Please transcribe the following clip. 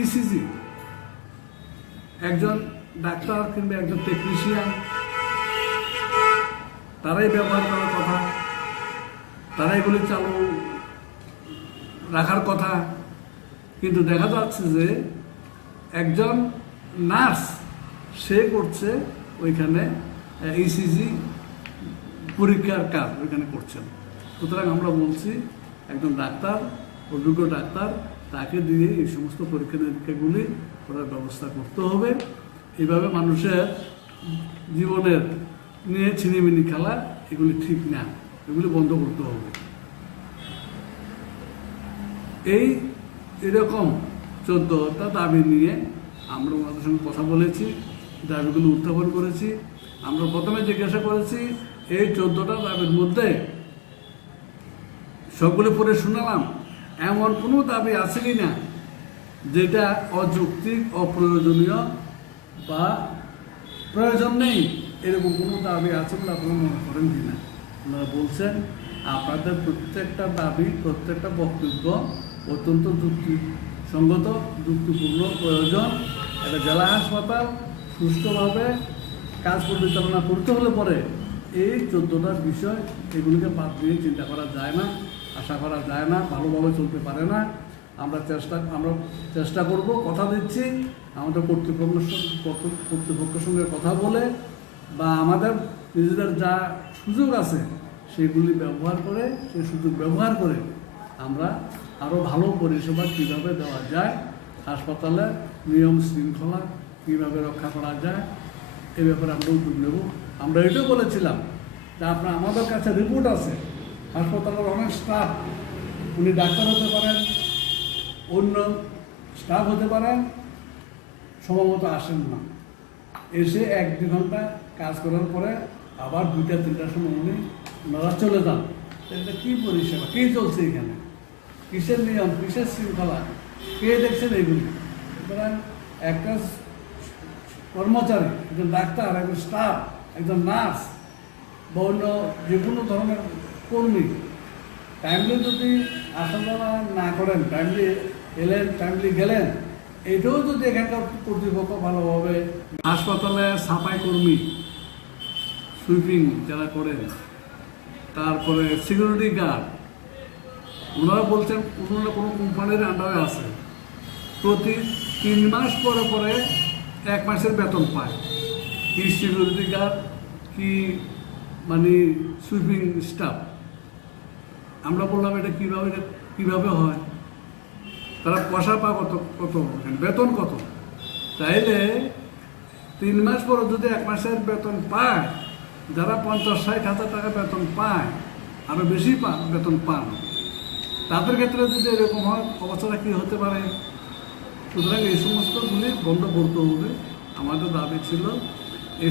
ECG একজন doctor কিংবা একজন টেকনিশিয়ান তারাই ব্যবহার করার কথা, তারাই এগুলি চালু রাখার কথা। কিন্তু দেখা যাচ্ছে যে একজন নার্স সে করছে ওইখানে ইসিজি পরীক্ষার কাজ ওইখানে করছেন। সুতরাং আমরা বলছি একজন ডাক্তার, অভিজ্ঞ ডাক্তার, তাকে দিয়ে এই সমস্ত পরীক্ষা নিরীক্ষাগুলি করার ব্যবস্থা করতে হবে। এইভাবে মানুষের জীবনের নিয়ে ছিনিমিনি খেলা এগুলি ঠিক না, এগুলি বন্ধ করতে হবে। এরকম 14টা দাবি নিয়ে আমরা ওনাদের সঙ্গে কথা বলেছি, দাবিগুলো উত্থাপন করেছি। আমরা প্রথমে জিজ্ঞাসা করেছি এই 14টা দাবির মধ্যে সবগুলো পরে শুনলাম এমন কোনো দাবি আছে কি না যেটা অযৌক্তিক, অপ্রয়োজনীয় বা প্রয়োজন নেই, এরকম কোনো দাবি আছে বলে আপনারা মনে করেন কিনা। আপনারা বলছেন আপনাদের প্রত্যেকটা দাবি, প্রত্যেকটা বক্তব্য অত্যন্ত যুক্তিসঙ্গত, যুক্তিপূর্ণ, প্রয়োজন। একটা জেলা হাসপাতাল সুষ্ঠুভাবে কাজ পরিচালনা করতে হলে পরে এই 14টার বিষয় এগুলিকে বাদ দিয়ে চিন্তা করা যায় না, আশা করা যায় না, ভালোভাবে চলতে পারে না। আমরা চেষ্টা করব, কথা দিচ্ছি, আমাদের কর্তৃপক্ষের সঙ্গে কথা বলে বা আমাদের নিজেদের যা সুযোগ আছে সেগুলি ব্যবহার করে, সেই সুযোগ ব্যবহার করে আমরা আরও ভালো পরিষেবা কীভাবে দেওয়া যায়, হাসপাতালে নিয়ম শৃঙ্খলা কীভাবে রক্ষা করা যায় এ ব্যাপারে আমরা উদ্যোগ নেব। আমরা এটাও বলেছিলাম যে আমাদের কাছে রিপোর্ট আছে, হাসপাতালের অনেক স্টাফ, উনি ডাক্তার হতে পারেন, অন্য স্টাফ হতে পারেন, সময়মতো আসেন না, এসে 1-2 ঘন্টা কাজ করার পরে আবার 2টা-3টার সময় ওনারা চলে যান। এটা কী পরিষেবা, কে চলছে এখানে, কিসের নিয়ম, কিসের শৃঙ্খলা, কে দেখছেন এইগুলি? সুতরাং একটা কর্মচারী, একজন ডাক্তার, একজন স্টাফ, একজন নার্স বা অন্য যে কোনো ধরনের কর্মী টাইমলি যদি আসা যাওয়া না করেন, টাইমলি এলেন, টাইমলি গেলেন, এটাও যদি এখানকার কর্তৃপক্ষ ভালোভাবে, হাসপাতালে সাফাই কর্মী, সুইপিং যারা করেন, তারপরে সিকিউরিটি গার্ড, ওনারা বলছেন ওনারা কোনো কোম্পানির আন্ডারে আছে, প্রতি 3 মাস পরে পরে 1 মাসের বেতন পায়। কি সিকিউরিটি গার্ড, কি মানে সুইপিং স্টাফ। আমরা বললাম এটা কীভাবে হয়, তারা পয়সা পা কত বেতন কত? তাইলে 3 মাস পরে যদি 1 মাসের বেতন পায়, যারা 50-60 হাজার টাকা বেতন পায়, আরও বেশি বেতন পান, তাদের ক্ষেত্রে যদি এরকম হয় অবস্থাটা কী হতে পারে? সুতরাং এই সমস্তগুলি বন্ধ করতে হবে। আমাদের দাবি ছিল